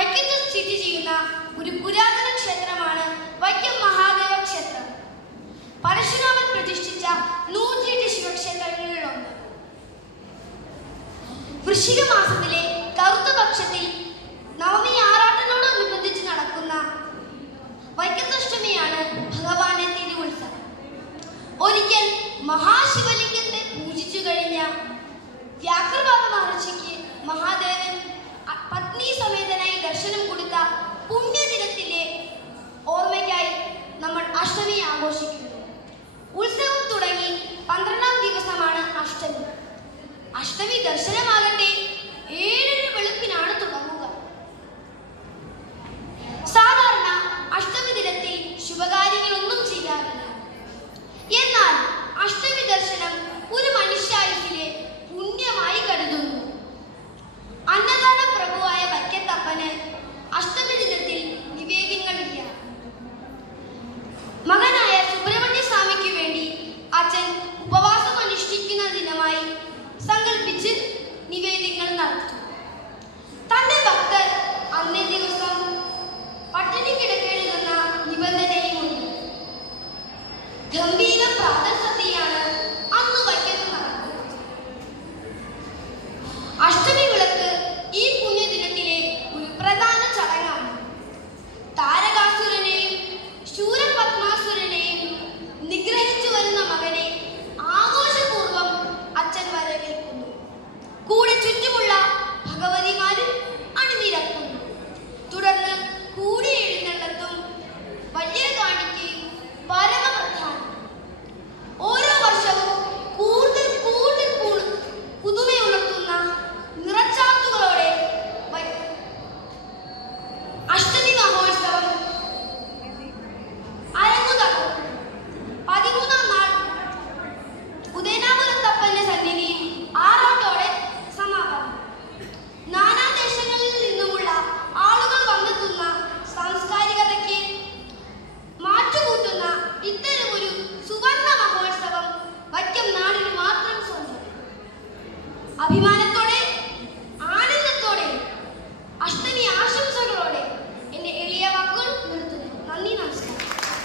വൈക്കത്ത് സ്ഥിതി ചെയ്യുന്ന ഒരു പുരാതന ക്ഷേത്രമാണ് വൈക്കം മഹാദേവ ക്ഷേത്രം. പരശുരാമൻ പ്രതിഷ്ഠിച്ച 108 ശിവക്ഷേത്രങ്ങളിലൊന്ന്. വൃശ്ചിക മാസത്തിലെ കറുത്ത പക്ഷത്തിൽ നവമി ആറാട്ടിനോടനുബന്ധിച്ച് നടക്കുന്ന വൈക്കത്തഷ്ടമിയാണ് ഭഗവാന്റെ തിരുവുത്സവം. ഒരിക്കൽ മഹാശിവലിംഗത്തെ പൂജിച്ചു കഴിഞ്ഞ വ്യാഘ്രപാദ മഹർഷിക്ക് മഹാദേവൻ പത്നി സമേതനായി ദർശനം കൊടുത്ത പുണ്യദിനത്തിലെ ഓർമ്മയ്ക്കായി നമ്മൾ അഷ്ടമി ആഘോഷിക്കുന്നു. ഉത്സവം തുടങ്ങി 12ാം ദിവസമാണ് അഷ്ടമി. അഷ്ടമി ദർശനമാകട്ടെ 7 വെളുപ്പിനാണ് തുടങ്ങുക. സാധാരണ അഷ്ടമി ദിനത്തിൽ ശുഭകാര്യങ്ങളൊന്നും ചെയ്യാറില്ല. എന്നാൽ അഷ്ടമി ദർശനം ഒരു മനുഷ്യായുസ്സിലെ പുണ്യമായി കരുതുന്നു. അന്നദാന പ്രഭുവായ വൈക്കത്തപ്പന് അഷ്ടമി ദിനത്തിൽ നിവേദ്യങ്ങളില്ല. മകനായ സുബ്രഹ്മണ്യ സ്വാമിക്ക് വേണ്ടി അച്ഛൻ ഉപവാസം അനുഷ്ഠിക്കുന്ന ദിനമായി സങ്കല്പിച്ച് നിവേദ്യങ്ങൾ നടത്തും. തന്റെ ഭക്തർ അന്നേ ദിവസം പട്ടിണി കിടക്കരുതെന്ന നിബന്ധനയുമുണ്ട്. ഗംഭീര പ്രാതസദ്യയാണ് അന്ന് വൈക്കത്ത് നടക്കുന്നത്. അഷ്ടമി വിളക്ക് ഈ പുണ്യദിനത്തിലെ ഒരു പ്രധാന ചടങ്ങാണ്. താരകാസുരനെയും ശൂരപത്മാസുരനെയും നിഗ്രഹിച്ചു വരുന്ന മകനെ ആഘോഷപൂർവ്വം അച്ഛൻ വരവേൽക്കുന്നു. കൂടെ ചുറ്റുമുള്ള ഭഗവതിമാരും അണിനിരക്കുന്നു. തുടർന്ന് കൂടി എഴുന്നള്ളത്തും വലിയ കാണിക്കയും പരമപ്രധാനം. ഓരോ വർഷവും കൂടുതൽ പുതുമയുണർത്തുന്ന നിറച്ചാർത്തുകളോടെ അഷ്ടമി മഹോത്സവം അരങ്ങുതകർന്നു. 13ാം നാൾ ഉദയനാപുരത്തപ്പന്റെ സന്നിധിയിൽ ആറാട്ടോടെ സമാപനം. നാനാദേശങ്ങളിൽ നിന്നുമുള്ള ആളുകൾ വന്നെത്തുന്ന സാംസ്കാരികതയ്ക്ക് മാറ്റുകൂട്ടുന്ന ഇത്തരമൊരു സുവർണ മഹോത്സവം വൈക്കം നാടിന് മാത്രം സ്വന്തം. അഭിമാന